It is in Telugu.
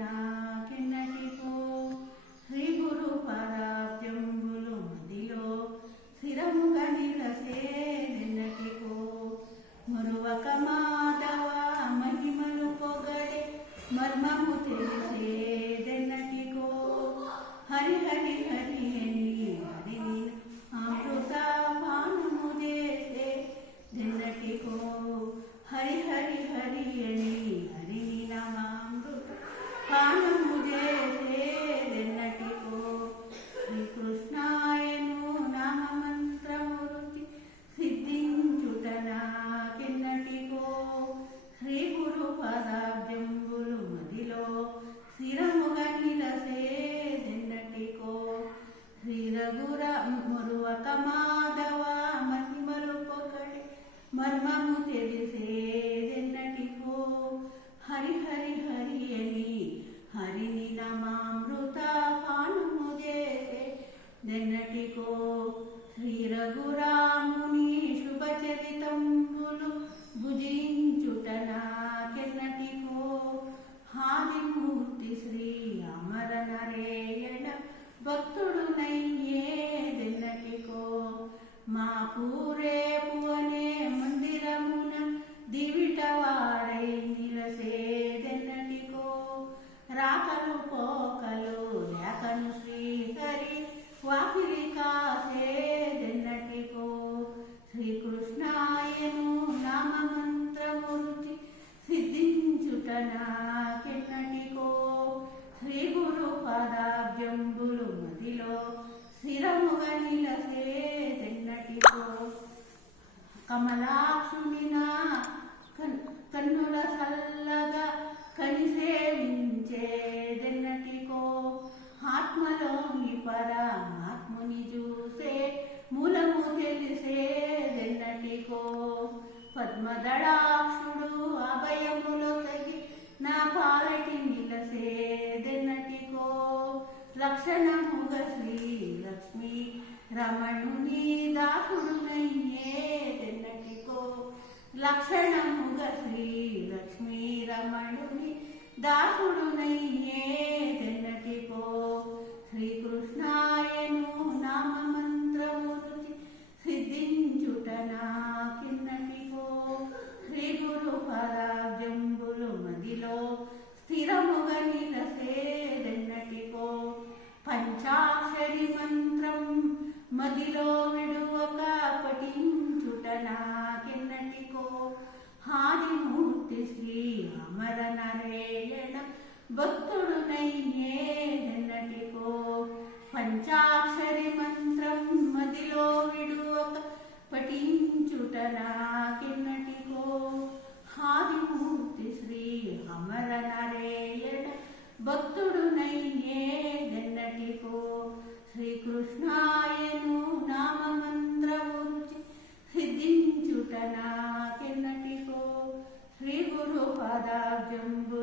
నాకెన్నటికో శ్రీ గురు పదాబ్జంబులు మదిలో స్థిరముగా నిలసేనెన్నటికో మురువక మాధవ మహిమలు పొగడే మర్మము తెలిసేదెన్నటికో హరి హరి హరి అని హరిని అమృత పానము చేసే దెన్నటికో హరి హరి హరి అని హరిని నామామృత పానము చేసేదెన్నటికో శ్రీకృష్ణాయను నామమంత్రము రుచి సిద్ధించుట నాకెన్నటికో శ్రీ గురు పదాబ్జంబులు మదిలో స్థిరముగా నిలసేదెన్నటికో శ్రీ రఘుర మురువక మాధవ మహిమలు పొగడే మర్మము తెలిసేదెన్నటికో హరి హరి హరి అని హరిని నామామృత పానము చేసేదెన్నటికో శ్రీ రఘురాముని శుభచరితంబులు భుజించుట నాకెన్నటికో ఆదిమూర్తి శ్రీ అమర నరేయణ భక్తుడునయ్యేదెన్నటికో మా పూరేపు అనే మందిరమున దివిటవాడై నిలసేదెన్నటికో రాకలు పోకలు లేకను శ్రీహరి వాకిలి కాసేదెన్నటికో శ్రీకృష్ణాయను నామమంత్రము రుచి సిద్ధించుట నాకెన్నటికో శ్రీ గురు పదాబ్జంబులు మదిలో స్థిరముగా నిలసేదెన్నటికో కమలాక్షుని నా కన్నుల చల్లగా కనిసేవించేదెన్నటికో ఆత్మలోని పరమాత్ముని చూసే మూలము తెలిసేదెన్నటికో పద్మదళాక్షుడు అభయములో తగి నా పాలటి నిలసేదెన్నటికో లక్షణముగా శ్రీ లక్ష్మీ రమణుని దాసుడునయ్యేదెన్నటికో లక్షణముగా శ్రీ లక్ష్మీ రమణుని దాసుడునయ్యేదెన్నటికో శ్రీకృష్ణాయను నామమంత్రము రుచి సిద్ధించుట నాకెన్నటికో శ్రీ గురు పదాబ్జంబులు మదిలో స్థిరముగా నిలసేదెన్నటికో పంచాక్షరి మంత్రం మదిలో విడువక పఠించుట నాకెన్నటికో ఆదిమూర్తి శ్రీ అమర నరేయణ భక్తుడునయ్యేదెన్నటికో పంచాక్షరి మంత్రం మదిలో విడువక పఠించుట నాకెన్నటికో ఆదిమూర్తి శ్రీ అమర నరేయణ భక్తుడునయ్యేదెన్నటికో శ్రీకృష్ణాయను నామమంత్రము రుచి సిద్ధించుట నాకెన్నటికో శ్రీ గురు పదాబ్జంబు